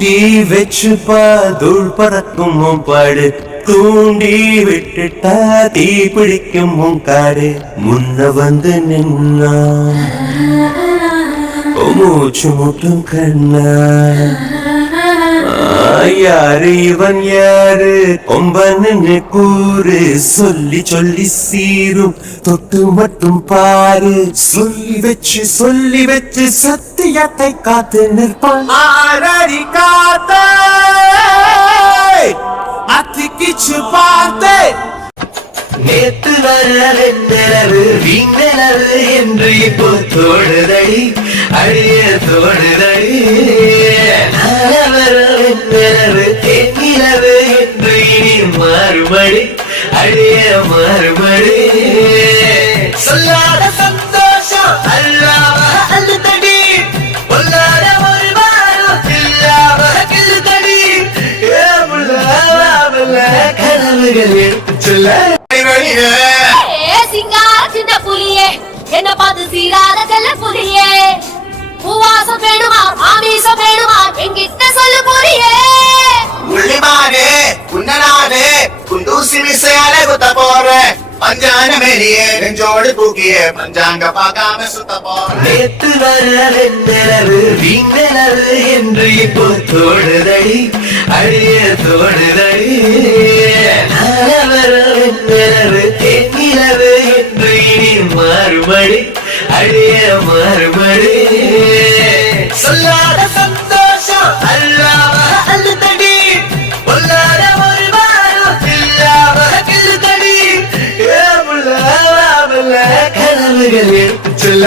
பூட்டி வச்சுப்பா தூள் பறக்கும் உன் பாடு தூண்டி விட்டுட்டா தீ பிடிக்கும் உன் காடு முன்ன வந்து நின்னா மூச்சு முட்டும் கண்ணா யாரு இவன் யாரு கொம்பன்னு கூறு சொல்லி சொல்லி சீரும் தொட்டு மட்டும் பாரு சொல்லி வச்சு சத்தியத்தை காத்து நிற்பான் ஆரடி காத்த அத்திக்கிச்சு பார்த்து நேத்து வரவு வீங்கலவு என்று இப்போ தோடுதடி அழிய தோடுதடி வரவு தென்னிலவு என்று இனி மாறுபடி அழிய மாறுபடி சொல்லாத சந்தோஷம் அல்லாம அழுத்தடி பொல்லாத ஒரு வாரம் இல்லாம கிள்ளுதடி கனவுகள் எடுத்து சொல்ல சின்ன புலியே என்ன பார்த்து சீராத செல்ல புலியே பூவாசம் வேணுமா ஆவேசம் வேணுமா என்கிட்ட சொல்லு புலியே உள்ளிமானே உன்னனானே குண்டூசி மிசையால குத்த போறேன் பஞ்சான மேலியே நெஞ்சோடு தூக்கிய பஞ்சாங்க பார்க்காம சுத்த போறேன் நேத்து வரவு வீங்கலவு என்று இப்போ தோடுதடி அழிய தோடுதடி வரவு தென்னிலவு என்று இனி மாறுபடி அழிய மாறுபடி சொல்லாத சந்தோஷம் அல்லாம அழுத்தடி பொல்லாத ஒரு வாரம் இல்லாம கிள்ளுதடி கனவுகள் எடுத்து சொல்ல